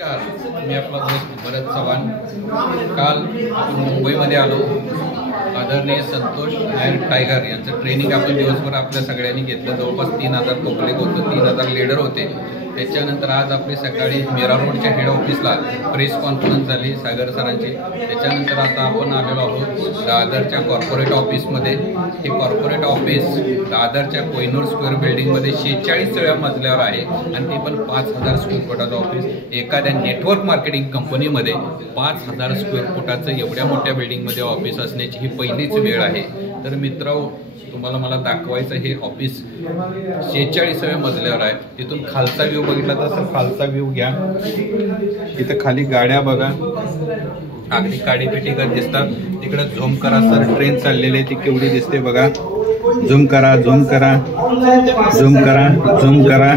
मी आपला दोस्त भरत चव्हाण. काल आपण मुंबईमध्ये आलो. आदरणीय संतोष अँड टायगर यांचं ट्रेनिंग आपण दिवसभर आपल्या सगळ्यांनी घेतलं. जवळपास 3000 पब्लिक होतं, 3000 लीडर होते. त्याच्यानंतर आज आपली सकाळी मीरा रोडच्या हेड ऑफिसला प्रेस कॉन्फरन्स झाली सागर सरांची. त्याच्यानंतर आता आपण आलेलो आहोत दादरच्या कॉर्पोरेट ऑफिसमध्ये. हे कॉर्पोरेट ऑफिस दादरच्या कोहिनूर स्क्वेअर बिल्डिंगमध्ये 46व्या मजल्यावर आहे आणि ते पण 5000 स्क्वेअर फुटाचं ऑफिस. एखाद्या नेटवर्क मार्केटिंग कंपनीमध्ये 5000 स्क्वेअर फुटाचं एवढ्या मोठ्या बिल्डिंगमध्ये ऑफिस असण्याची ही पहिलीच वेळ आहे. तर मित्रांनो, तुम्हाला मला दाखवायचं हे ऑफिस 46व्या मजल्यावर आहे. तिथून खालचा व्ह्यू बघितला तर खालचा व्ह्यू घ्या. इथं खाली गाड्या बघा, अगदी काडीपेटीगत दिसतात. तिकडे झूम करा सर, ट्रेन चाललेली आहे ती केवढी दिसते बघा. झूम करा, झूम करा, झूम करा, झूम करा.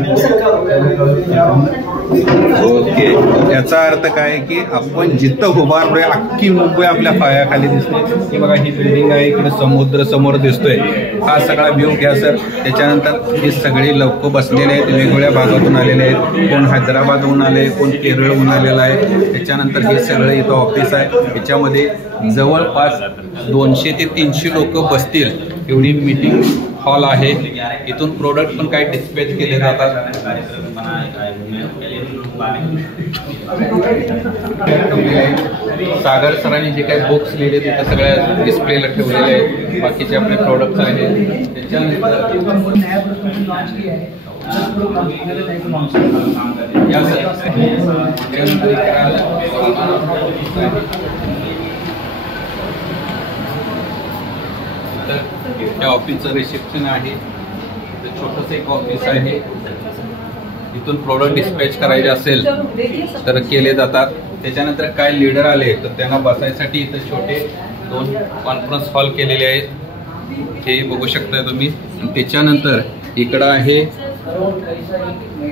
ओके, याचा अर्थ काय की आपण जिथं उभारलोय अख्खी मुंबई आपल्या पायाखाली दिसते. ही बघा, ही बिल्डिंग आहे. इकडे समुद्र समोर दिसतोय. हा सगळा व्ह्यू घ्या सर. त्याच्यानंतर हे सगळे लोक बसलेले आहेत, वेगवेगळ्या भागातून आलेले आहेत. कोण हैदराबादहून आले, कोण केरळहून आलेला आहे. त्याच्यानंतर हे सगळं इथं ऑफिस आहे. याच्यामध्ये जवळपास 200 ते 300 लोक बसतील एवढी मीटिंग हॉल आहे. इथून प्रोडक्ट पण काही डिस्पॅच केले जातात. सागर सरांनी जे काही बुक्स लिहिले तिथं सगळ्या डिस्प्लेला ठेवलेले आहेत. बाकीचे आपले प्रोडक्ट्स आहेत. त्याच्यानंतर या ऑफिसचं रिसेप्शन आहे. छोटंसं एक ऑफिस आहे. इथून प्रोडक्ट डिस्पॅच करायचे असेल तर केले जातात. त्याच्यानंतर काय लीडर आले तर त्यांना बसायसाठी इथं छोटे 2 कॉन्फरन्स हॉल केलेले आहेत. हे बघू शकता तुम्ही. त्याच्यानंतर इकडं आहे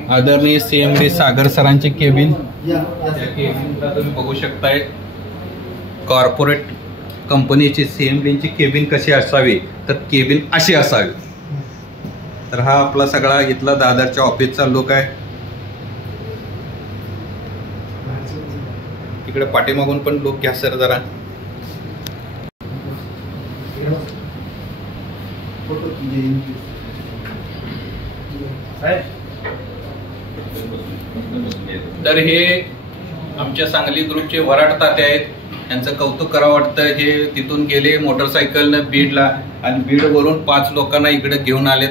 आदरणीय CMD सागर सरांचे केबिन. त्या केबिनला तुम्ही बघू शकताय. कॉर्पोरेट कंपनीची CMDची केबिन कशी असावी तर केबिन अशी असावी. तर हा आपला सगळा इथला दादरच्या ऑफिसचा लुक आहे. इकडे पाठीमागून पण लुक घ्या सर जरा. तर हे आमच्या सांगली ग्रुपचे वराड ताते आहेत. यांचं कौतुक करावं वाटतं. हे तिथून गेले मोटरसायकलनं बीडला आणि बीडवरून 5 लोकांना इकडे घेऊन आलेत.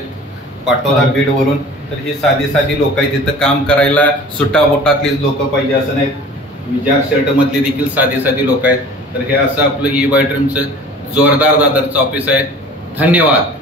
पाटोदा बीडवरून. तर ही साधी लोक आहेत. तिथं काम करायला सुटा बोटातलीच लोक पाहिजे असं नाही. विजाग शर्ट मधली देखील साधी लोक आहेत. तर हे असं आपलं EY ड्रीमचं जोरदार दादरचं ऑफिस आहे. धन्यवाद.